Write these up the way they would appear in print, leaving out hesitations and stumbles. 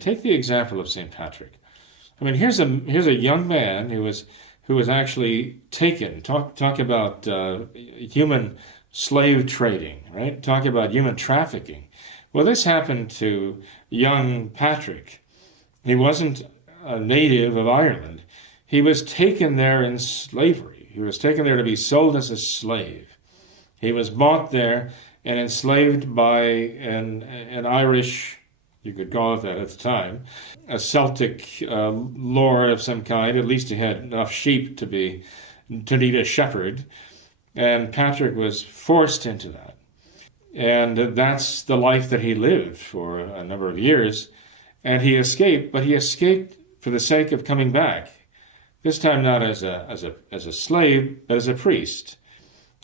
Take the example of St. Patrick. I mean, here's a young man who was actually taken. Talk about human slave trading, right? Talk about human trafficking. Well, this happened to young Patrick. He wasn't a native of Ireland. He was taken there in slavery. He was taken there to be sold as a slave. He was bought there and enslaved by an Irish, you could call it that at the time, a Celtic lord of some kind. At least he had enough sheep to need a shepherd. And Patrick was forced into that. And that's the life that he lived for a number of years. And he escaped, but he escaped for the sake of coming back. This time not as a slave, but as a priest.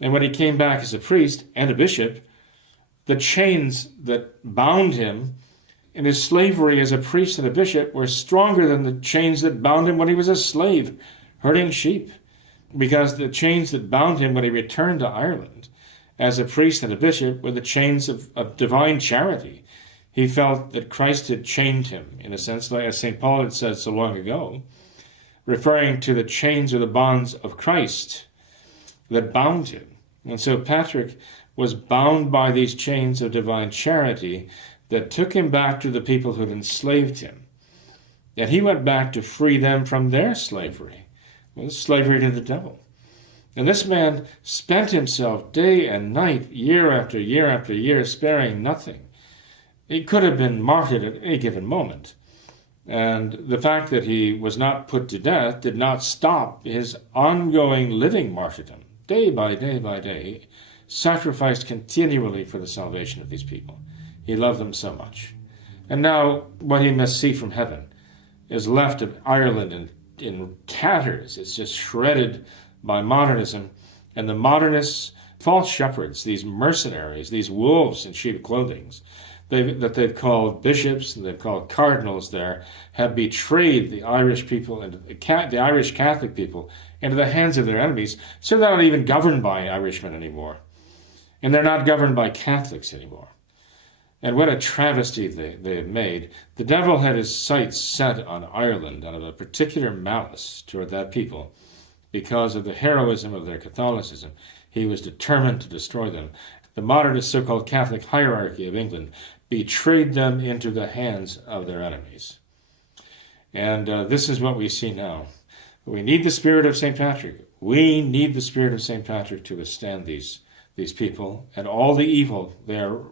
And when he came back as a priest and a bishop, the chains that bound him in his slavery as a priest and a bishop were stronger than the chains that bound him when he was a slave, herding sheep. Because the chains that bound him when he returned to Ireland as a priest and a bishop were the chains of divine charity. He felt that Christ had chained him, in a sense, like as St. Paul had said so long ago, referring to the chains or the bonds of Christ that bound him. And so Patrick was bound by these chains of divine charity that took him back to the people who had enslaved him. And he went back to free them from their slavery. Well, slavery to the devil. And this man spent himself day and night, year after year after year, sparing nothing. He could have been martyred at any given moment. And the fact that he was not put to death did not stop his ongoing living martyrdom. Day by day by day, sacrificed continually for the salvation of these people. He loved them so much. And now what he must see from heaven is left of Ireland in tatters. It's just shredded by modernism. And the modernists, false shepherds, these mercenaries, these wolves in sheep clothing, that they've called bishops and they've called cardinals there, have betrayed the Irish people and the Irish Catholic people into the hands of their enemies, so they're not even governed by Irishmen anymore. And they're not governed by Catholics anymore. And what a travesty they have made. The devil had his sights set on Ireland out of a particular malice toward that people because of the heroism of their Catholicism. He was determined to destroy them. The modernist so-called Catholic hierarchy of England betrayed them into the hands of their enemies. And this is what we see now. We need the spirit of St. Patrick. We need the spirit of St. Patrick to withstand these people and all the evil they are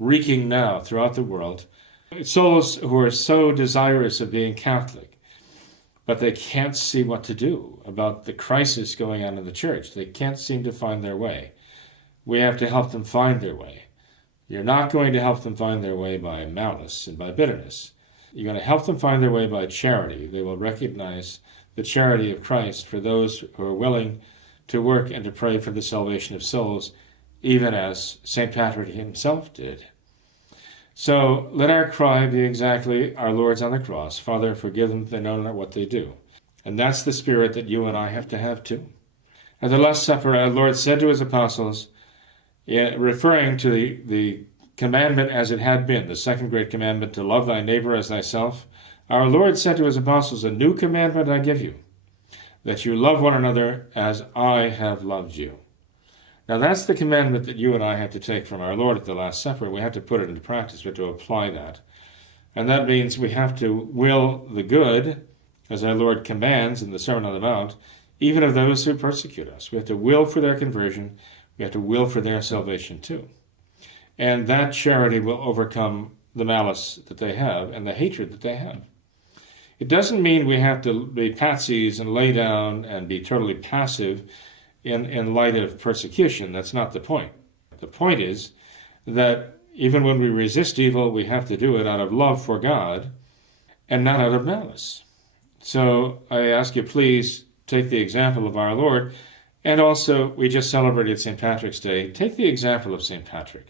wreaking now throughout the world. Souls who are so desirous of being Catholic, but they can't see what to do about the crisis going on in the church. They can't seem to find their way. We have to help them find their way. You're not going to help them find their way by malice and by bitterness. You're going to help them find their way by charity. They will recognize the charity of Christ for those who are willing to work and to pray for the salvation of souls, even as St. Patrick himself did. So let our cry be exactly our Lord's on the cross. Father, forgive them, they know not what they do. And that's the spirit that you and I have to have too. At the Last Supper, our Lord said to his apostles, referring to the commandment as it had been, the second great commandment, to love thy neighbor as thyself, our Lord said to his apostles, a new commandment I give you, that you love one another as I have loved you. Now that's the commandment that you and I have to take from our Lord at the Last Supper. We have to put it into practice. We have to apply that. And that means we have to will the good, as our Lord commands in the Sermon on the Mount, even of those who persecute us. We have to will for their conversion. We have to will for their salvation too. And that charity will overcome the malice that they have and the hatred that they have. It doesn't mean we have to be patsies and lay down and be totally passive in light of persecution. That's not the point. The point is that even when we resist evil, we have to do it out of love for God and not out of malice. So I ask you, please take the example of our Lord. And also, we just celebrated St. Patrick's Day. Take the example of St. Patrick.